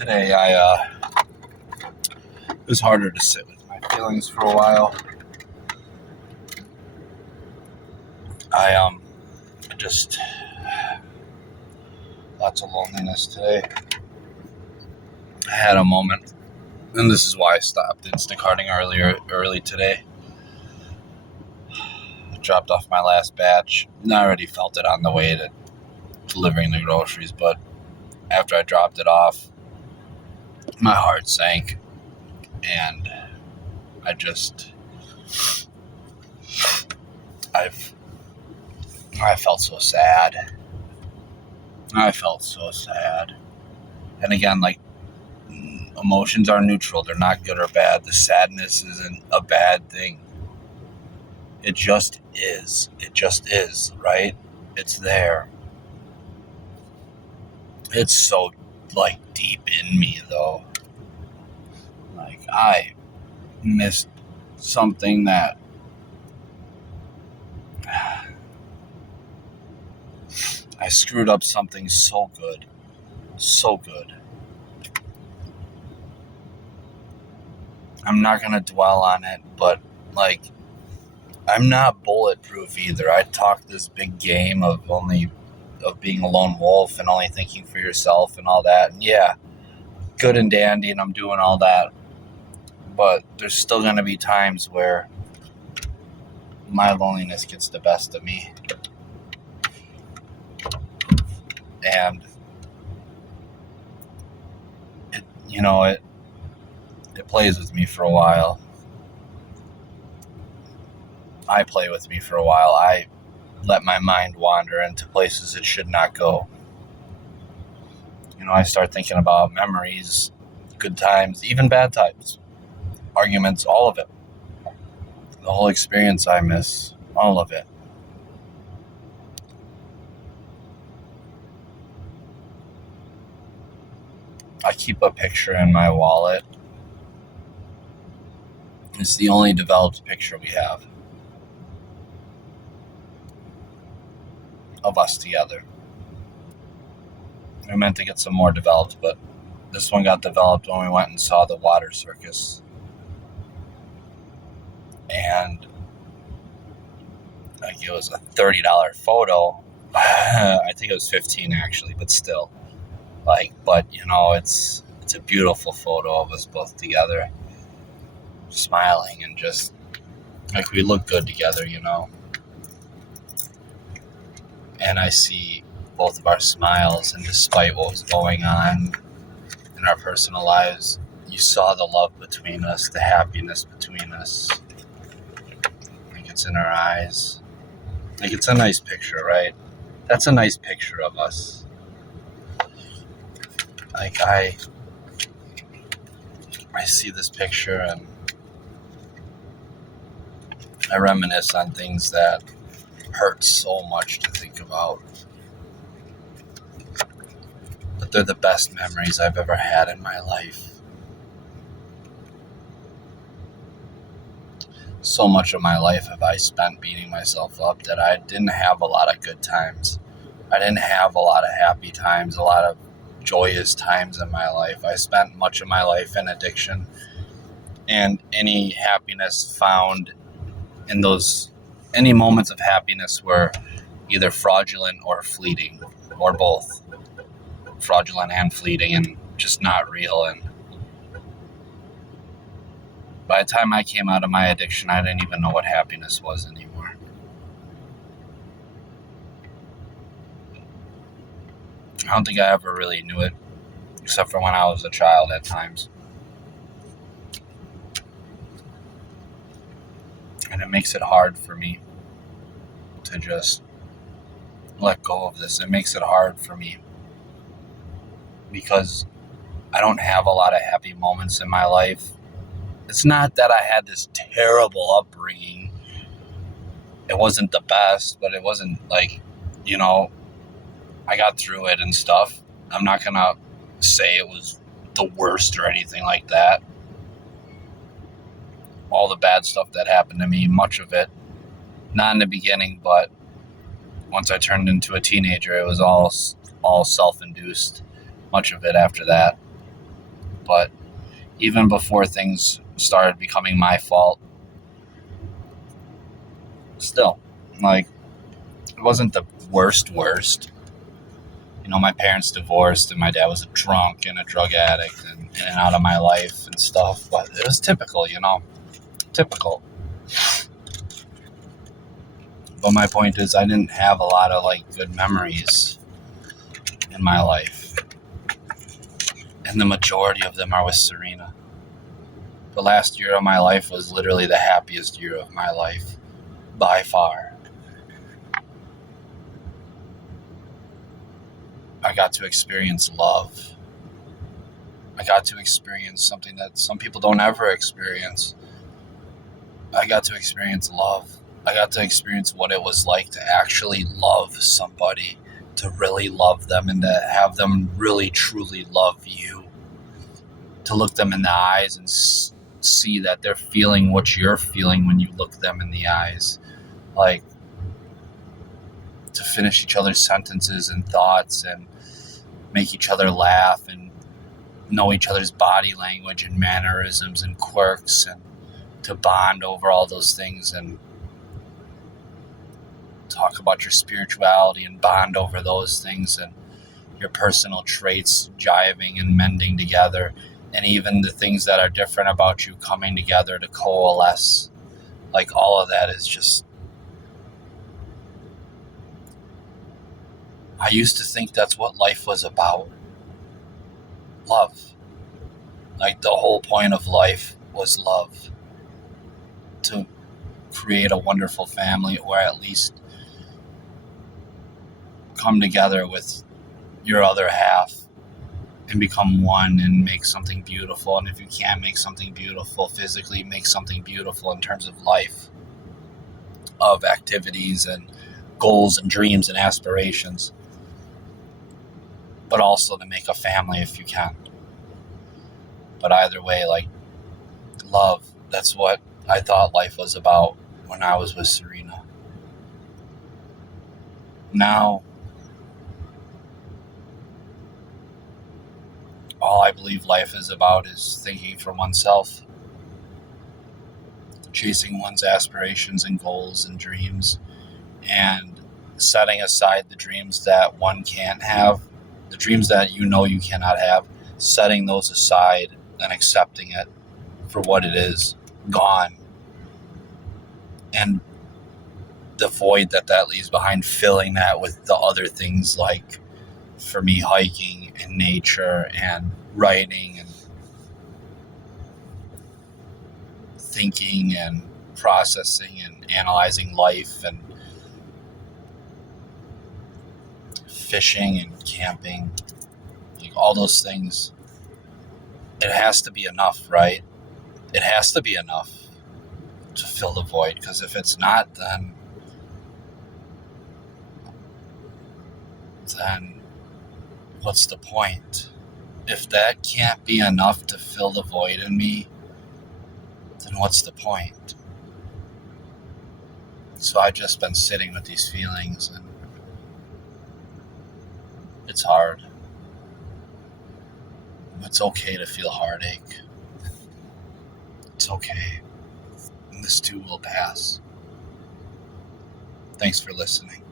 Today it was harder to sit with my feelings for a while. I just lots of loneliness today. I had a moment, and this is why I stopped Instacarting early today. I dropped off my last batch, and I already felt it on the way to delivering the groceries, but after I dropped it off, my heart sank, and I felt so sad. I felt so sad. And again, like, emotions are neutral. They're not good or bad. The sadness isn't a bad thing. It just is. It just is, right? It's there. It's so, deep in me, though. I missed something that I screwed up something so good. So good. I'm not going to dwell on it, but, I'm not bulletproof either. I talk this big game of being a lone wolf and only thinking for yourself and all that. And yeah, good and dandy, and I'm doing all that. But there's still going to be times where my loneliness gets the best of me. And it plays with me for a while. I play with me for a while. I let my mind wander into places it should not go. I start thinking about memories, good times, even bad times, arguments, all of it. The whole experience I miss, all of it. I keep a picture in my wallet. It's the only developed picture we have of us together. We meant to get some more developed, but this one got developed when we went and saw the water circus. And it was a $30 photo. I think it was $15 actually, but still. It's a beautiful photo of us both together, smiling and just we look good together, And I see both of our smiles, and despite what was going on in our personal lives, you saw the love between us, the happiness between us. It's in our eyes. It's a nice picture, right? That's a nice picture of us. I see this picture and I reminisce on things that hurt so much to think about. But they're the best memories I've ever had in my life. So much of my life have I spent beating myself up that I didn't have a lot of good times. I didn't have a lot of happy times, a lot of joyous times in my life. I spent much of my life in addiction, and any happiness found in any moments of happiness were either fraudulent or fleeting, or both. Fraudulent and fleeting, and just not real. And by the time I came out of my addiction, I didn't even know what happiness was anymore. I don't think I ever really knew it, except for when I was a child at times. And it makes it hard for me to just let go of this. It makes it hard for me because I don't have a lot of happy moments in my life. It's not that I had this terrible upbringing. It wasn't the best, but it wasn't I got through it and stuff. I'm not going to say it was the worst or anything like that. All the bad stuff that happened to me, much of it, not in the beginning, but once I turned into a teenager, it was all self-induced, much of it after that. but even before things started becoming my fault, still, like, it wasn't the worst. My parents divorced, and my dad was a drunk and a drug addict and in and out of my life and stuff, but it was typical, typical. But my point is, I didn't have a lot of, good memories in my life, and the majority of them are with Serena. The last year of my life was literally the happiest year of my life, by far. I got to experience love. I got to experience something that some people don't ever experience. I got to experience love. I got to experience what it was like to actually love somebody, to really love them, and to have them really, truly love you. To look them in the eyes and see that they're feeling what you're feeling when you look them in the eyes. Like, to finish each other's sentences and thoughts and make each other laugh and know each other's body language and mannerisms and quirks, and to bond over all those things and talk about your spirituality and bond over those things and your personal traits jiving and mending together, and even the things that are different about you coming together to coalesce. Like, all of that is just... I used to think that's what life was about. Love. Like, the whole point of life was love. To create a wonderful family, or at least come together with your other half and become one and make something beautiful. And if you can't make something beautiful physically, make something beautiful in terms of life, of activities and goals and dreams and aspirations. But also to make a family if you can. But either way, love, that's what I thought life was about when I was with Serena. Now, all I believe life is about is thinking for oneself, chasing one's aspirations and goals and dreams, and setting aside the dreams that one can't have, the dreams that you cannot have, setting those aside and accepting it for what it is, gone, and the void that leaves behind, filling that with the other things, like, for me, hiking and nature and writing and thinking and processing and analyzing life and fishing and camping, all those things. It has to be enough, right? It has to be enough to fill the void, because if it's not, then what's the point? If that can't be enough to fill the void in me, then what's the point? So I've just been sitting with these feelings, and it's hard. It's okay to feel heartache. It's okay. And this too will pass. Thanks for listening.